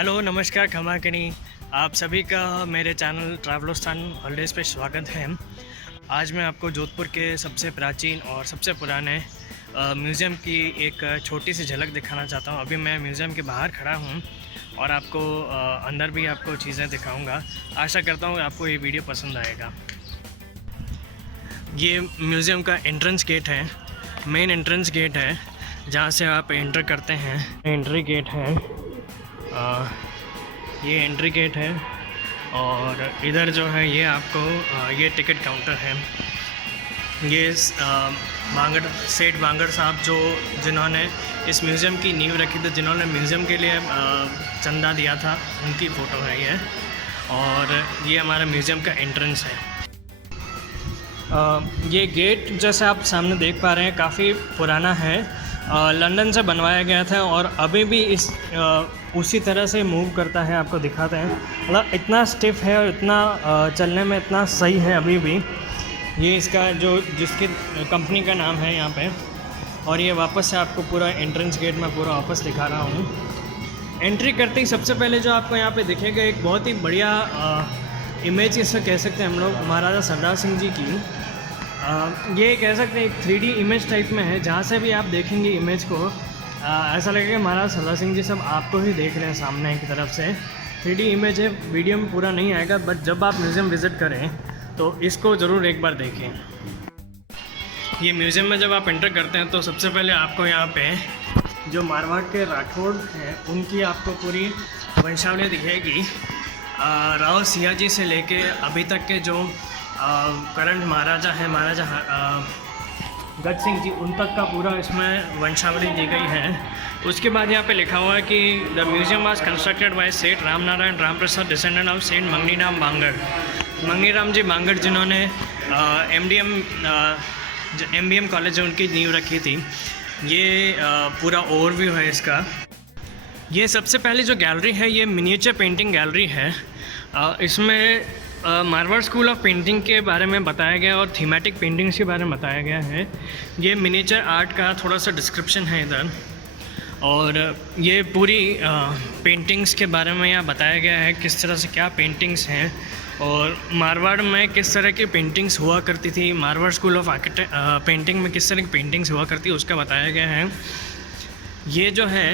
Hello, नमस्कार, खमा कनी। आप सभी का मेरे चैनल ट्रैवलोस्तान हॉलीडेज़ पे स्वागत है। आज मैं आपको जोधपुर के सबसे प्राचीन और सबसे पुराने म्यूज़ियम की एक छोटी सी झलक दिखाना चाहता हूँ। अभी मैं म्यूज़ियम के बाहर खड़ा हूँ और आपको अंदर भी आपको चीज़ें दिखाऊंगा। आशा करता हूँ आपको ये वीडियो पसंद आएगा। ये म्यूज़ियम का एंट्रेंस गेट है, मेन एंट्रेंस गेट है जहाँ से आप एंटर करते हैं। एंट्री गेट है, ये एंट्री गेट है और इधर जो है ये आपको ये टिकट काउंटर है। ये सेठ बांगड़ साहब जिन्होंने इस म्यूज़ियम की नींव रखी थी, जिन्होंने म्यूज़ियम के लिए चंदा दिया था, उनकी फ़ोटो है ये। और ये हमारा म्यूज़ियम का एंट्रेंस है। ये गेट जैसे आप सामने देख पा रहे हैं काफ़ी पुराना है, लंदन से बनवाया गया था और अभी भी उसी तरह से मूव करता है। आपको दिखाते हैं, मतलब इतना स्टिफ है और इतना चलने में इतना सही है अभी भी। ये इसका जिसकी कंपनी का नाम है यहाँ पे। और ये वापस से आपको पूरा एंट्रेंस गेट में पूरा वापस दिखा रहा हूँ। एंट्री करते ही सबसे पहले जो आपको यहाँ पे दिखेगा एक बहुत ही बढ़िया इमेज इसे कह सकते हैं हम लोग, महाराजा सरदार सिंह जी की। ये कह सकते हैं एक 3D इमेज टाइप में है। जहाँ से भी आप देखेंगे इमेज को ऐसा लगेगा महाराजा सरदार सिंह जी सब आपको ही देख रहे हैं सामने की तरफ से। 3D इमेज है, वीडियो में पूरा नहीं आएगा, बट जब आप म्यूज़ियम विज़िट करें तो इसको ज़रूर एक बार देखें। ये म्यूज़ियम में जब आप एंटर करते हैं तो सबसे पहले आपको यहाँ पे जो मारवाड़ के राठौड़ हैं उनकी आपको पूरी वंशावली दिखेगी। राव सियाजी से लेके अभी तक के जो करंट महाराजा हैं, महाराजा गज सिंह जी, उन तक का पूरा इसमें वंशावली दी गई है। उसके बाद यहाँ पे लिखा हुआ है कि the museum was constructed by सेठ रामनारायण रामप्रसाद, डिसेंडेंट ऑफ सेठ मंगनीराम बांगड़। मंगनीराम जी बांगड़ जिन्होंने MBM कॉलेज है उनकी नींव रखी थी। ये पूरा ओवरव्यू है इसका। ये सबसे पहले जो गैलरी है ये मिनिएचर पेंटिंग गैलरी है। इसमें मारवाड़ स्कूल ऑफ पेंटिंग के बारे में बताया गया और थीमेटिक पेंटिंग्स के बारे में बताया गया है। ये मिनिएचर आर्ट का थोड़ा सा डिस्क्रिप्शन है इधर। और ये पूरी पेंटिंग्स के बारे में यहाँ बताया गया है, किस तरह से क्या पेंटिंग्स हैं और मारवाड़ में किस तरह की पेंटिंग्स हुआ करती थी, मारवाड़ स्कूल ऑफ पेंटिंग में किस तरह की पेंटिंग्स हुआ करती है उसका बताया गया है। ये जो है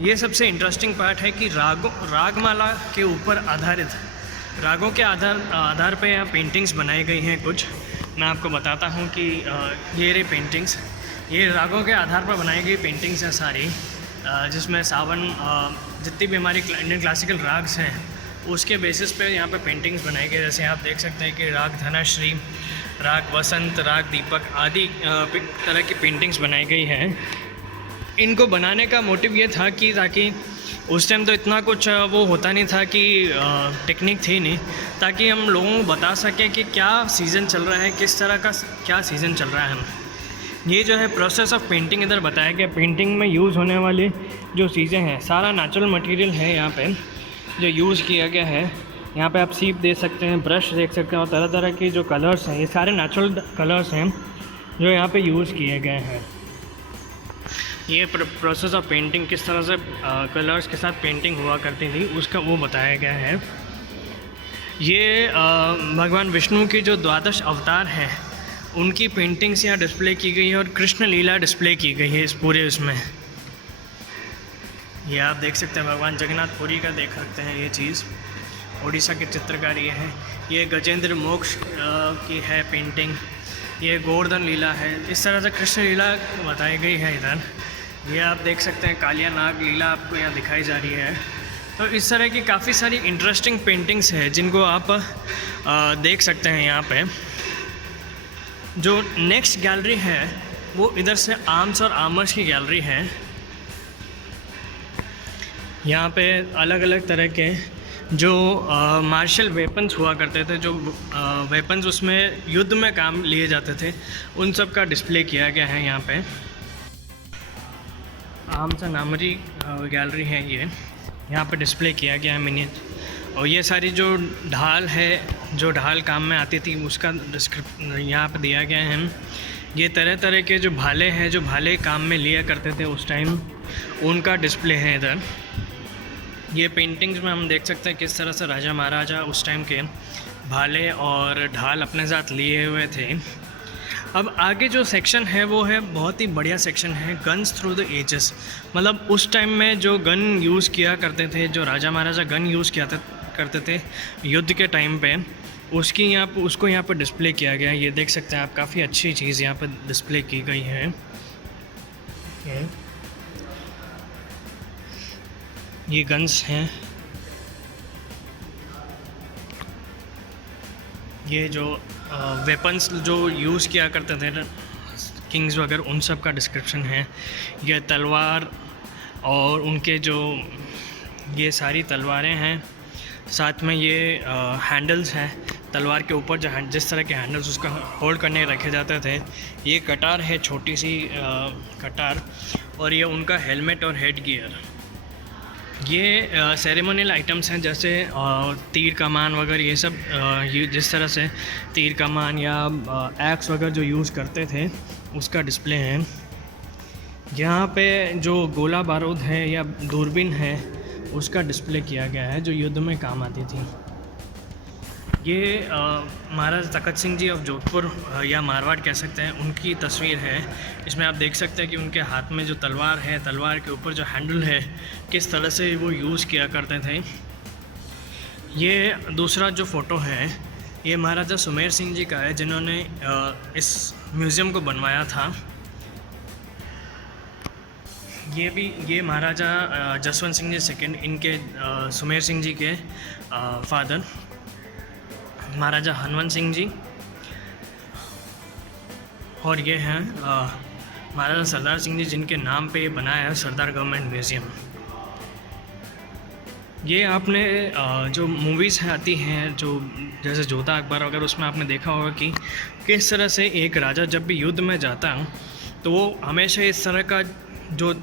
ये सबसे इंटरेस्टिंग पार्ट है कि रागमाला के ऊपर आधारित, रागों के आधार पे यहाँ पेंटिंग्स बनाई गई हैं कुछ। मैं आपको बताता हूँ कि ये रही पेंटिंग्स, ये रागों के आधार पर बनाई गई पेंटिंग्स हैं सारी, जिसमें सावन जितनी भी हमारी इंडियन क्लासिकल राग्स हैं उसके बेसिस पे यहाँ पे पेंटिंग्स बनाई गई। जैसे आप देख सकते हैं कि राग धनश्री, राग वसंत, राग दीपक आदि तरह की पेंटिंग्स बनाई गई है। इनको बनाने का मोटिव ये था कि ताकि उस टाइम तो इतना कुछ वो होता नहीं था कि टेक्निक थी नहीं, ताकि हम लोगों को बता सकें कि क्या सीज़न चल रहा है, किस तरह का क्या सीज़न चल रहा है। ये जो है प्रोसेस ऑफ पेंटिंग इधर बताया गया। पेंटिंग में यूज़ होने वाली जो चीज़ें हैं सारा नेचुरल मटेरियल है यहाँ पे जो यूज़ किया गया है। यहाँ पे आप सीप देख सकते हैं, ब्रश देख सकते हैं और तरह तरह के जो कलर्स हैं ये सारे नेचुरल कलर्स हैं जो यहाँ पे यूज़ किए गए हैं। ये प्रोसेस ऑफ पेंटिंग किस तरह से कलर्स के साथ पेंटिंग हुआ करती थी उसका वो बताया गया है। ये भगवान विष्णु की जो द्वादश अवतार हैं उनकी पेंटिंग्स यहाँ डिस्प्ले की गई है और कृष्ण लीला डिस्प्ले की गई है इस पूरे उसमें। ये आप देख सकते हैं भगवान जगन्नाथ पुरी का देख सकते हैं। ये चीज़ उड़ीसा की चित्रकारी है। ये गजेंद्र मोक्ष की है पेंटिंग। ये गोवर्धन लीला है। इस तरह से कृष्ण लीला बताई गई है इधर। ये आप देख सकते हैं कालिया नाग लीला आपको यहाँ दिखाई जा रही है। तो इस तरह की काफ़ी सारी इंटरेस्टिंग पेंटिंग्स हैं जिनको आप देख सकते हैं यहाँ पे। जो नेक्स्ट गैलरी है वो इधर से आर्म्स और आर्मर्स की गैलरी है। यहाँ पे अलग अलग तरह के जो मार्शल वेपन्स हुआ करते थे, जो वेपन्स उसमें युद्ध में काम लिए जाते थे, उन सब का डिस्प्ले किया गया है यहाँ पे। आर्म्स एंड आर्मरी गैलरी है ये, यहाँ पे डिस्प्ले किया गया है मिनिएचर। और ये सारी जो ढाल है, जो ढाल काम में आती थी उसका डिस्क्रिप्शन यहाँ पे दिया गया है। ये तरह तरह के जो भाले हैं, जो भाले काम में लिया करते थे उस टाइम, उनका डिस्प्ले है इधर। ये पेंटिंग्स में हम देख सकते हैं किस तरह से राजा महाराजा उस टाइम के भाले और ढाल अपने साथ लिए हुए थे। अब आगे जो सेक्शन है वो है बहुत ही बढ़िया सेक्शन है, गन्स थ्रू द एजेस। मतलब उस टाइम में जो गन यूज़ किया करते थे, जो राजा महाराजा गन यूज़ करते थे युद्ध के टाइम पे, उसको यहाँ पर डिस्प्ले किया गया है। ये देख सकते हैं आप, काफ़ी अच्छी चीज़ यहाँ पर डिस्प्ले की गई है। ये गन्स हैं, ये जो वेपन्स जो यूज़ किया करते थे किंग्स वगैरह, उन सब का डिस्क्रिप्शन है। ये तलवार और उनके जो ये सारी तलवारें हैं, साथ में ये हैंडल्स हैं तलवार के ऊपर, जो जिस तरह के हैंडल्स उसका होल्ड करने रखे जाते थे। ये कटार है, छोटी सी कटार, और ये उनका हेलमेट और हेड गियर। ये सेरेमोनियल आइटम्स हैं, जैसे तीर कमान वगैरह, ये सब जिस तरह से तीर कमान या एक्स वगैरह जो यूज़ करते थे उसका डिस्प्ले है। यहाँ पे जो गोला बारूद है या दूरबीन है उसका डिस्प्ले किया गया है, जो युद्ध में काम आती थी। ये महाराज तखत सिंह जी ऑफ जोधपुर या मारवाड़ कह सकते हैं, उनकी तस्वीर है। इसमें आप देख सकते हैं कि उनके हाथ में जो तलवार है, तलवार के ऊपर जो हैंडल है, किस तरह से वो यूज़ किया करते थे। ये दूसरा जो फ़ोटो है ये महाराजा सुमेर सिंह जी का है, जिन्होंने इस म्यूज़ियम को बनवाया था। ये महाराजा जसवंत सिंह जी सेकंड, इनके सुमेर सिंह जी के फादर महाराजा हनुमान सिंह जी। और ये हैं महाराजा सरदार सिंह जी, जिनके नाम पे बनाया है सरदार गवर्नमेंट म्यूज़ियम। ये आपने जो मूवीज़ आती हैं, जो जैसे जोधा अकबर वगैरह, उसमें आपने देखा होगा कि किस तरह से एक राजा जब भी युद्ध में जाता तो वो हमेशा इस तरह का जो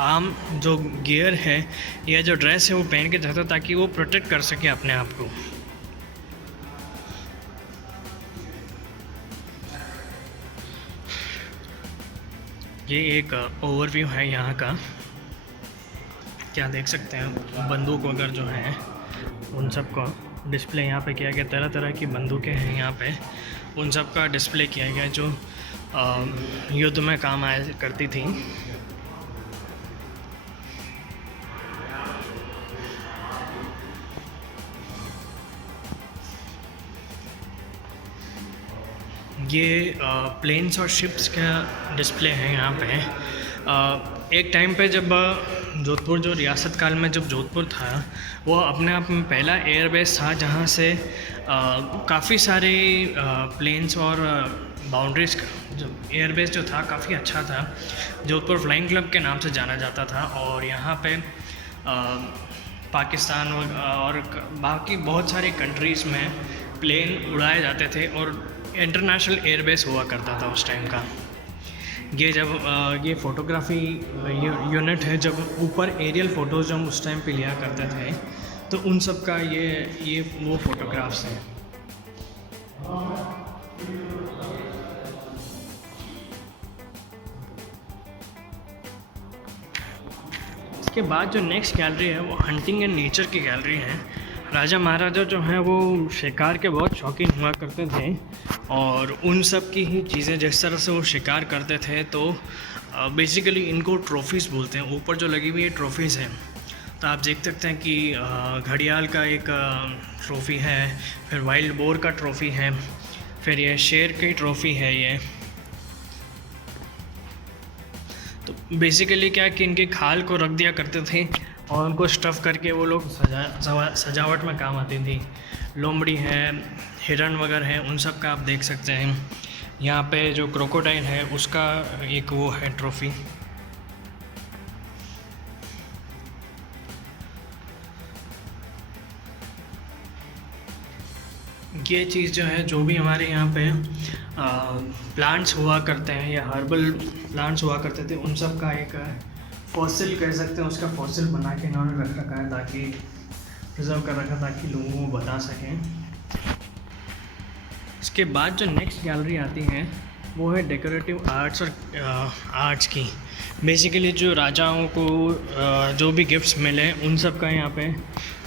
आम जो गियर है या जो ड्रेस है वो पहन के जाता, ताकि वो प्रोटेक्ट कर सके अपने आप को। ये एक ओवरव्यू है यहाँ का। क्या देख सकते हैं, बंदूक वगैरह जो हैं उन सब का डिस्प्ले यहाँ पे किया गया। तरह तरह की बंदूकें हैं यहाँ पे, उन सब का डिस्प्ले किया गया जो युद्ध में काम आया करती थी। ये प्लेन्स और शिप्स का डिस्प्ले है यहाँ पे। एक टाइम पे जब जोधपुर जो रियासत काल में जब जोधपुर था, वो अपने आप में पहला एयरबेस था, जहाँ से काफ़ी सारे प्लेन्स और बाउंड्रीज, जो एयरबेस जो था काफ़ी अच्छा था। जोधपुर फ्लाइंग क्लब के नाम से जाना जाता था। और यहाँ पे पाकिस्तान और बाकी बहुत सारे कंट्रीज़ में प्लेन उड़ाए जाते थे और इंटरनेशनल एयरबेस हुआ करता था उस टाइम का। ये जब ये फ़ोटोग्राफी यूनिट है, जब ऊपर एरियल फ़ोटोज़ हम उस टाइम पे लिया करते थे, तो उन सब का ये वो फ़ोटोग्राफ्स हैं। इसके बाद जो नेक्स्ट गैलरी है वो हंटिंग एंड नेचर की गैलरी है। राजा महाराजा जो हैं वो शिकार के बहुत शौकीन हुआ करते थे, और उन सब की ही चीज़ें जिस तरह से वो शिकार करते थे, तो बेसिकली इनको ट्रॉफ़ीज़ बोलते हैं। ऊपर जो लगी हुई है ट्रॉफ़ीज़ हैं, तो आप देख सकते हैं कि घड़ियाल का एक ट्रॉफ़ी है, फिर वाइल्ड बोर का ट्रॉफ़ी है, फिर ये शेर की ट्रॉफ़ी है। ये तो बेसिकली क्या कि इनके खाल को रख दिया करते थे और उनको स्टफ़ करके वो लोग सजावट में काम आती थी। लोमड़ी है, हिरण वगैरह है, उन सब का आप देख सकते हैं। यहाँ पे जो क्रोकोडाइल है उसका एक वो है ट्रॉफ़ी। ये चीज़ जो है, जो भी हमारे यहाँ पे प्लांट्स हुआ करते हैं या हर्बल प्लांट्स हुआ करते थे, उन सब का एक फॉसिल कह सकते हैं, उसका फॉसिल बना के इन्होंने रख रखा है, ताकि प्रिजर्व कर रखा, ताकि लोगों को बता सकें। इसके बाद जो नेक्स्ट गैलरी आती है वो है डेकोरेटिव आर्ट्स और आर्ट्स की। बेसिकली जो राजाओं को जो भी गिफ्ट्स मिले उन सब का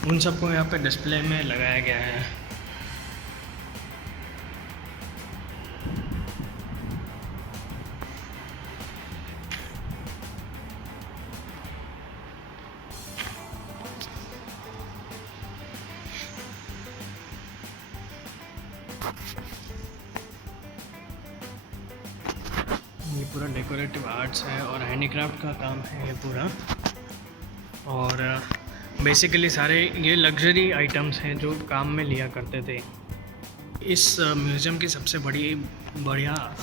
उन सबको यहाँ पे डिस्प्ले में लगाया गया है। ये पूरा डेकोरेटिव आर्ट्स है और हैंडीक्राफ्ट का काम है ये पूरा। और बेसिकली सारे ये लग्जरी आइटम्स हैं जो काम में लिया करते थे। इस म्यूज़ियम की सबसे बढ़िया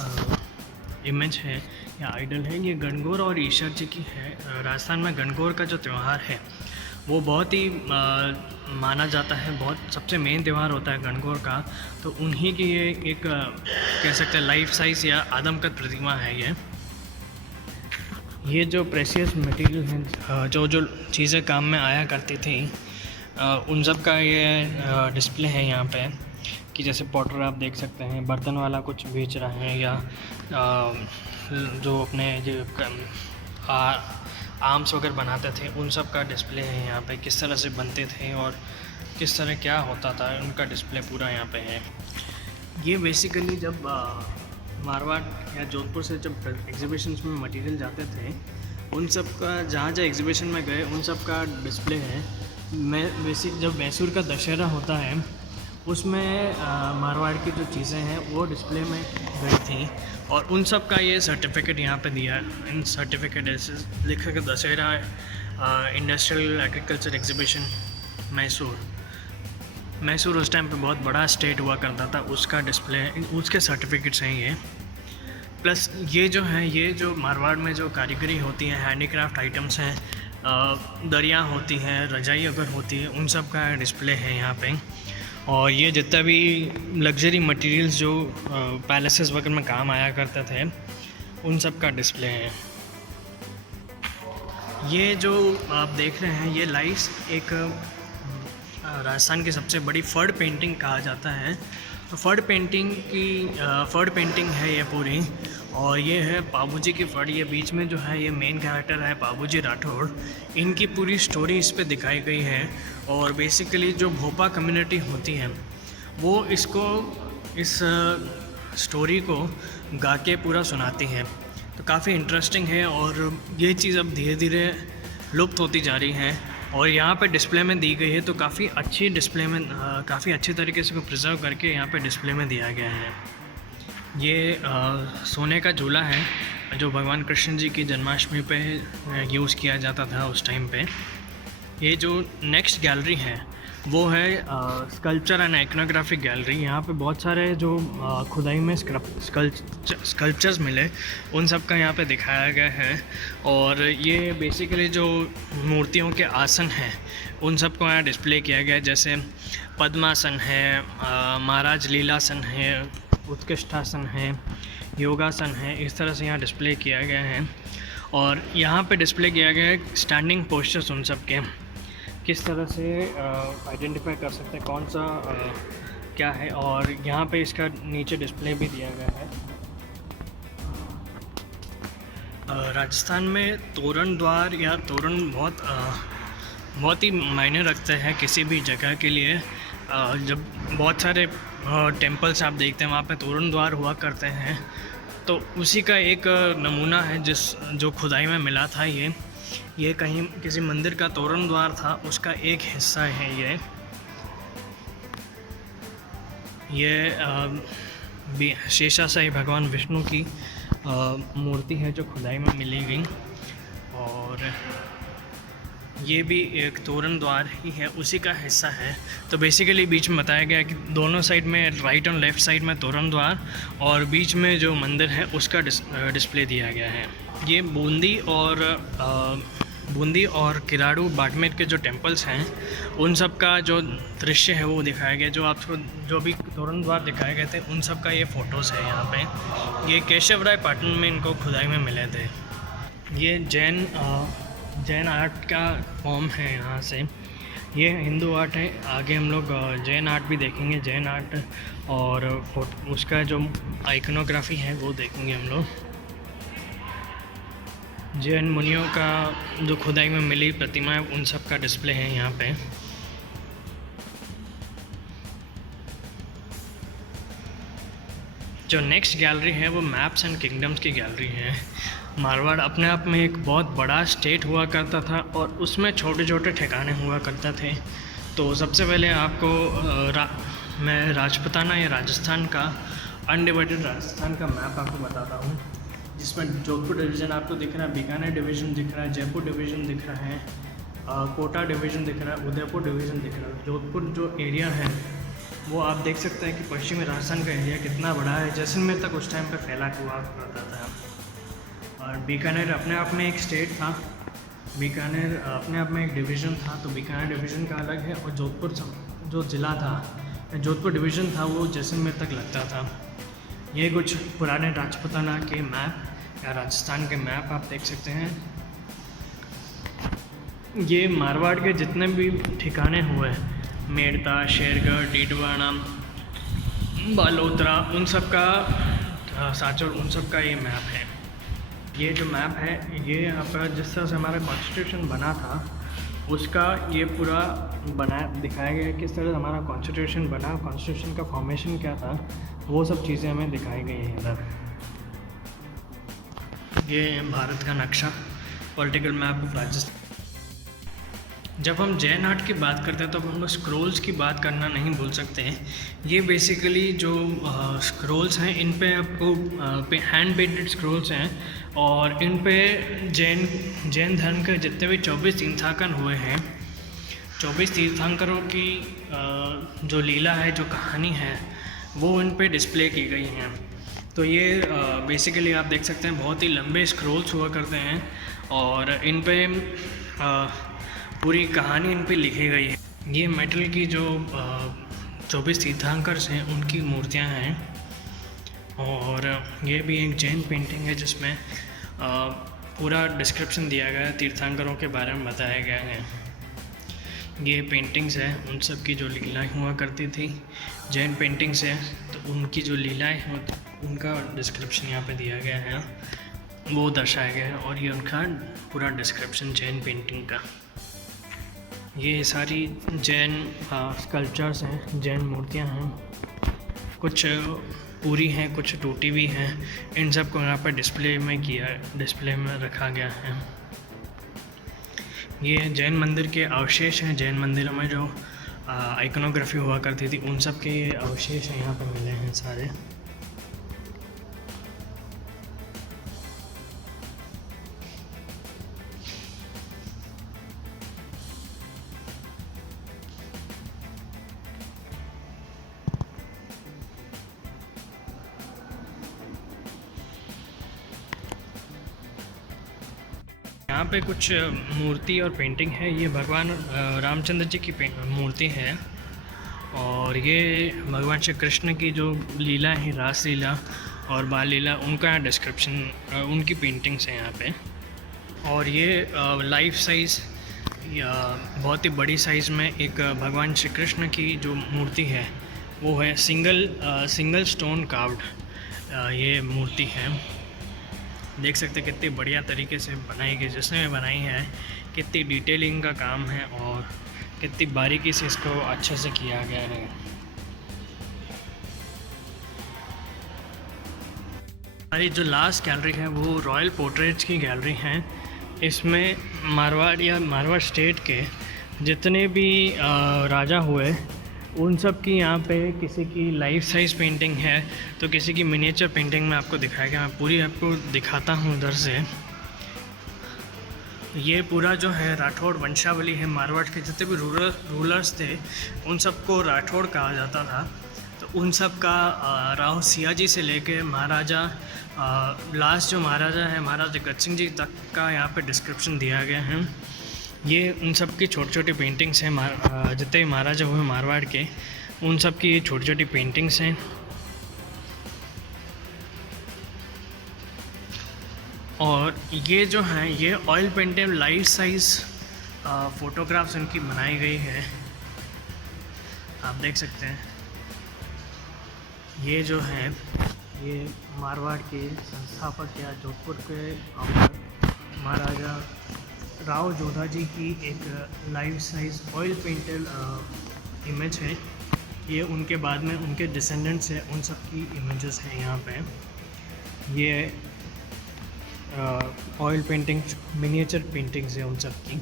इमेज है या आइडल है, ये गणगौर और ईश्वर जी की है। राजस्थान में गणगौर का जो त्यौहार है वो बहुत ही माना जाता है, बहुत सबसे मेन त्यौहार होता है गणगौर का। तो उन्हीं की ये एक कह सकते हैं लाइफ साइज़ या आदमकद प्रतिमा है ये जो प्रेशियस मटेरियल हैं, जो चीज़ें काम में आया करती थी उन सब का ये डिस्प्ले है यहाँ पे। कि जैसे पॉटर आप देख सकते हैं, बर्तन वाला कुछ बेच रहा है, या जो अपने जो आर्म्स वगैरह बनाते थे उन सब का डिस्प्ले है यहाँ पे। किस तरह से बनते थे और किस तरह क्या होता था उनका डिस्प्ले पूरा यहाँ पे है। ये बेसिकली जब मारवाड़ या जोधपुर से जब एग्जीबिशंस में मटेरियल जाते थे उन सब का जहाँ एग्जीबिशन में गए उन सब का डिस्प्ले है। जब मैसूर का दशहरा होता है उसमें मारवाड़ की जो चीज़ें हैं वो डिस्प्ले में गई थी और उन सब का ये सर्टिफिकेट यहाँ पे दिया। इन सर्टिफिकेट ऐसे लिखा कि Dussehra industrial agriculture exhibition Mysore उस टाइम पे बहुत बड़ा स्टेट हुआ करता था, उसका डिस्प्ले उसके सर्टिफिकेट्स हैं ये। प्लस ये जो मारवाड़ में जो कारीगरी होती है, हैंडीक्राफ्ट आइटम्स हैं, दरिया होती हैं, रजाई अगर होती है, उन सब का डिस्प्ले है यहाँ पे। और ये जितना भी लग्जरी मटेरियल्स जो पैलेसेस वगैरह में काम आया करते थे उन सब का डिस्प्ले है। ये जो आप देख रहे हैं ये लाइस एक राजस्थान की सबसे बड़ी फर्ड पेंटिंग कहा जाता है। तो फर्ड पेंटिंग है ये पूरी, और ये है पाबूजी की फर्ड। ये बीच में जो है ये मेन कैरेक्टर है पाबूजी राठौड़, इनकी पूरी स्टोरी इस पे दिखाई गई है। और बेसिकली जो भोपा कम्युनिटी होती है वो इस स्टोरी को गा के पूरा सुनाती है। तो काफ़ी इंटरेस्टिंग है और ये चीज़ अब धीरे धीरे लुप्त होती जा रही है और यहाँ पे डिस्प्ले में दी गई है। तो काफ़ी अच्छी डिस्प्ले में काफ़ी अच्छे तरीके से प्रिजर्व करके यहाँ पे डिस्प्ले में दिया गया है। ये सोने का झूला है जो भगवान कृष्ण जी की जन्माष्टमी पे यूज़ किया जाता था उस टाइम पे। ये जो नेक्स्ट गैलरी है वो है स्कल्पचर एंड आइकनोग्राफिक गैलरी। यहाँ पे बहुत सारे जो खुदाई में स्कल्पचर्स मिले उन सब का यहाँ पे दिखाया गया है। और ये बेसिकली जो मूर्तियों के आसन हैं उन सब को यहाँ डिस्प्ले किया गया है। जैसे पद्मासन है, महाराज लीलासन है, उत्कृष्टासन है, योगासन है, इस तरह से यहाँ डिस्प्ले किया गया है। और यहाँ पे डिस्प्ले किया गया है स्टैंडिंग पोस्चर्स उन सब के, किस तरह से आइडेंटिफाई कर सकते हैं कौन सा क्या है। और यहाँ पे इसका नीचे डिस्प्ले भी दिया गया है। राजस्थान में तोरण द्वार या तोरण बहुत ही मायने रखते हैं किसी भी जगह के लिए। जब बहुत सारे टेम्पल्स आप देखते हैं वहाँ पे तोरण द्वार हुआ करते हैं, तो उसी का एक नमूना है जो खुदाई में मिला था। ये कहीं किसी मंदिर का तोरण द्वार था, उसका एक हिस्सा है ये शेषाशाही भगवान विष्णु की मूर्ति है जो खुदाई में मिली गई। और ये भी एक तोरण द्वार ही है, उसी का हिस्सा है। तो बेसिकली बीच में बताया गया कि दोनों साइड में राइट और लेफ़्ट साइड में तोरण द्वार और बीच में जो मंदिर है उसका डिस्प्ले दिया गया है। ये बूंदी और किराड़ू बाड़मेर के जो टेम्पल्स हैं उन सब का जो दृश्य है वो दिखाया गया। जो आपको जो भी तोरण द्वार दिखाए गए थे उन सब का ये फ़ोटोज़ है यहाँ पे। ये केशवराय पाटन में इनको खुदाई में मिले थे। ये जैन आर्ट का फॉर्म है यहाँ से। ये हिंदू आर्ट है। आगे हम लोग जैन आर्ट भी देखेंगे, जैन आर्ट और उसका जो आइकनोग्राफी है वो देखेंगे हम लोग। जैन मुनियों का जो खुदाई में मिली प्रतिमाएं, उन सब का डिस्प्ले है यहाँ पे। जो नेक्स्ट गैलरी है वो मैप्स एंड किंगडम्स की गैलरी है। मारवाड़ अपने आप में एक बहुत बड़ा स्टेट हुआ करता था और उसमें छोटे छोटे ठिकाने हुआ करते थे। तो सबसे पहले आपको मैं राजपूताना या राजस्थान का अनडिवाइडेड राजस्थान का मैप आपको बताता हूँ, जिसमें जोधपुर डिवीज़न आपको दिख रहा है, बीकानेर डिवीज़न दिख रहा है, जयपुर डिवीज़न दिख रहा है, कोटा डिवीज़न दिख रहा है, उदयपुर डिवीज़न दिख रहा है। जोधपुर जो एरिया है वो आप देख सकते हैं कि पश्चिमी राजस्थान का एरिया कितना बड़ा है, जैसलमेर तक उस टाइम पे फैला हुआ रहता था। और बीकानेर अपने आप में एक स्टेट था, बीकानेर अपने आप में एक डिवीज़न था, तो बीकानेर डिवीज़न का अलग है। और जोधपुर जो ज़िला था, जोधपुर डिवीज़न था, वो जैसलमेर तक लगता था। ये कुछ पुराने राजपूताना के मैप या राजस्थान के मैप आप देख सकते हैं। ये मारवाड़ के जितने भी ठिकाने हुए, मेड़ता, शेरगढ़, डीडवाना, बालोतरा, उन सब का, साचौर, उन सब का ये मैप है। ये जो मैप है ये यहाँ पर जिस तरह से हमारा कॉन्स्टिट्यूशन बना था उसका ये पूरा बनाया दिखाया गया है, किस तरह से हमारा कॉन्स्टिट्यूशन बना, कॉन्स्टिट्यूशन का फॉर्मेशन क्या था, वो सब चीज़ें हमें दिखाई गई हैं इधर। ये भारत का नक्शा, पॉलिटिकल मैप ऑफ राजस्थान। जब हम जैन आर्ट की बात करते हैं तो हम लोग स्क्रोल्स की बात करना नहीं भूल सकते हैं। ये बेसिकली जो स्क्रोल्स हैं, इन पे आपको हैंड पेंटेड स्क्रोल्स हैं और इन पे जैन धर्म के जितने भी 24 तीर्थंकन हुए हैं, 24 तीर्थंकरों की जो लीला है, जो कहानी है, वो इन पे डिस्प्ले की गई हैं। तो ये बेसिकली आप देख सकते हैं बहुत ही लंबे स्क्रोल्स हुआ करते हैं और इन पे पूरी कहानी इन पे लिखी गई है। ये मेटल की जो 24 तीर्थंकर्स हैं उनकी मूर्तियां हैं और ये भी एक जैन पेंटिंग है जिसमें पूरा डिस्क्रिप्शन दिया गया है, तीर्थंकरों के बारे में बताया गया है। ये पेंटिंग्स है उन सब की जो लीलाएँ हुआ करती थी, जैन पेंटिंग्स है, तो उनकी जो लीलाएँ हैं उनका डिस्क्रिप्शन यहाँ पे दिया गया है, वो दर्शाया गया है। और ये उनका पूरा डिस्क्रिप्शन जैन पेंटिंग का। ये सारी जैन स्कल्पचर्स हैं, जैन मूर्तियां हैं, कुछ पूरी हैं, कुछ टूटी भी हैं। इन सब को यहाँ पर डिस्प्ले में रखा गया है। ये जैन मंदिर के अवशेष हैं, जैन मंदिरों में जो आइकनोग्राफी हुआ करती थी उन सब के अवशेष यहाँ पर मिले हैं सारे। यहाँ पे कुछ मूर्ति और पेंटिंग है। ये भगवान रामचंद्र जी की मूर्ति है और ये भगवान श्री कृष्ण की जो लीला है, रास लीला और बाल लीला, उनका डिस्क्रिप्शन, उनकी पेंटिंग्स हैं यहाँ पे। और ये लाइफ साइज़ या बहुत ही बड़ी साइज़ में एक भगवान श्री कृष्ण की जो मूर्ति है वो है सिंगल स्टोन कार्व्ड ये मूर्ति है। देख सकते हैं कितनी बढ़िया तरीके से बनाई गई, जिसने बनाई है, कितनी डिटेलिंग का काम है और कितनी बारीकी से इसको अच्छे से किया गया है। हमारी जो लास्ट गैलरी है वो रॉयल पोर्ट्रेट्स की गैलरी है। इसमें मारवाड़ या मारवाड़ स्टेट के जितने भी राजा हुए उन सब की यहाँ पे किसी की लाइफ साइज़ पेंटिंग है तो किसी की मिनिएचर पेंटिंग में आपको दिखाया गया। मैं पूरी आपको दिखाता हूँ उधर से। ये पूरा जो है राठौड़ वंशावली है। मारवाड़ के जितने भी रूलर्स थे उन सबको राठौड़ कहा जाता था। तो उन सब का राव सियाजी से लेके महाराजा लास्ट जो महाराजा है महाराजा गज सिंह जी तक का यहाँ पे डिस्क्रिप्शन दिया गया है। ये उन सब की छोटी छोटी पेंटिंग्स हैं। जितने भी महाराजा हुए मारवाड़ के उन सब की छोटी छोटी पेंटिंग्स हैं। और ये जो हैं ये oil painted life size photographs उनकी बनाई गई है, आप देख सकते हैं। ये जो है ये मारवाड़ के संस्थापक या जोधपुर के महाराजा राव जोधा जी की एक life size oil painted image है। ये उनके बाद में उनके डिसेंडेंट्स हैं, उन सब की इमेजेस हैं यहाँ पे। ये ऑयल पेंटिंग्स, मिनिएचर पेंटिंग्स हैं उन सब की।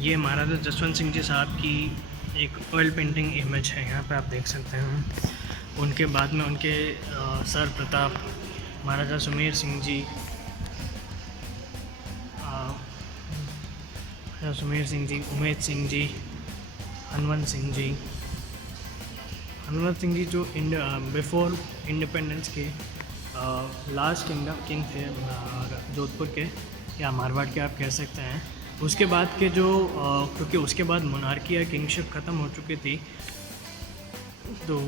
ये महाराजा जसवंत सिंह जी साहब की एक ऑयल पेंटिंग इमेज है, यहाँ पे आप देख सकते हैं। उनके बाद में उनके सर प्रताप, महाराजा सुमेर सिंह जी, सुमेर सिंह जी, उमेद सिंह जी, हनवंत सिंह जी। हनवंत सिंह जी जो बिफोर इंडिपेंडेंस के लास्ट किंग थे जोधपुर के या मारवाड़ के, आप कह सकते हैं। उसके बाद के जो क्योंकि उसके बाद मोनार्की या किंगशिप ख़त्म हो चुकी थी, तो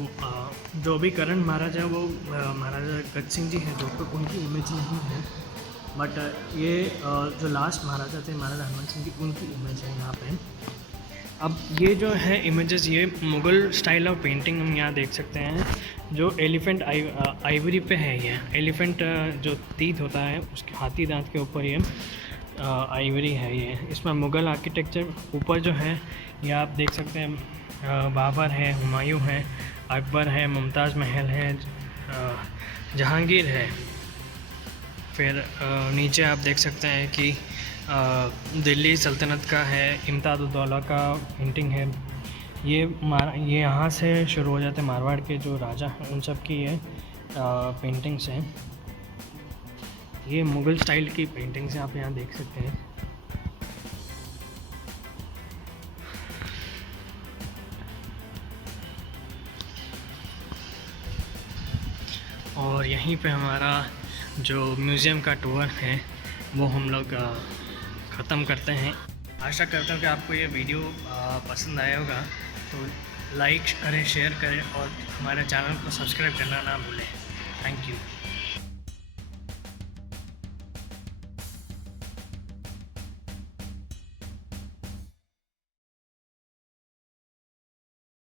जो भी करंट महाराजा वो महाराजा गज सिंह जी हैं जोधपुर, उनकी इमेज नहीं है। बट ये जो लास्ट महाराजा थे महाराजा हनुमंत सिंह जी, उनकी इमेज है यहाँ पे। अब ये जो है इमेजेस, ये मुग़ल स्टाइल ऑफ पेंटिंग हम यहाँ देख सकते हैं। जो एलिफेंट आइवरी पे है, ये एलिफेंट जो तीत होता है उसके हाथी दांत के ऊपर ये आइवरी है। ये इसमें मुग़ल आर्किटेक्चर ऊपर जो है ये आप देख सकते हैं। बाबर है, हुमायूं है, अकबर है, मुमताज़ महल है, जहांगीर है। फिर नीचे आप देख सकते हैं कि दिल्ली सल्तनत का है, इम्ताद-उद-दौला का पेंटिंग है। ये यहाँ से शुरू हो जाते हैं, मारवाड़ के जो राजा हैं उन सब की ये पेंटिंग्स हैं। ये मुग़ल स्टाइल की पेंटिंग्स हैं, आप यहाँ देख सकते हैं। और यहीं पे हमारा जो म्यूज़ियम का टूर है वो हम लोग ख़त्म करते हैं। आशा करता हूँ कि आपको ये वीडियो पसंद आया होगा, तो लाइक करें, शेयर करें और हमारे चैनल को सब्सक्राइब करना ना भूलें। Thank you.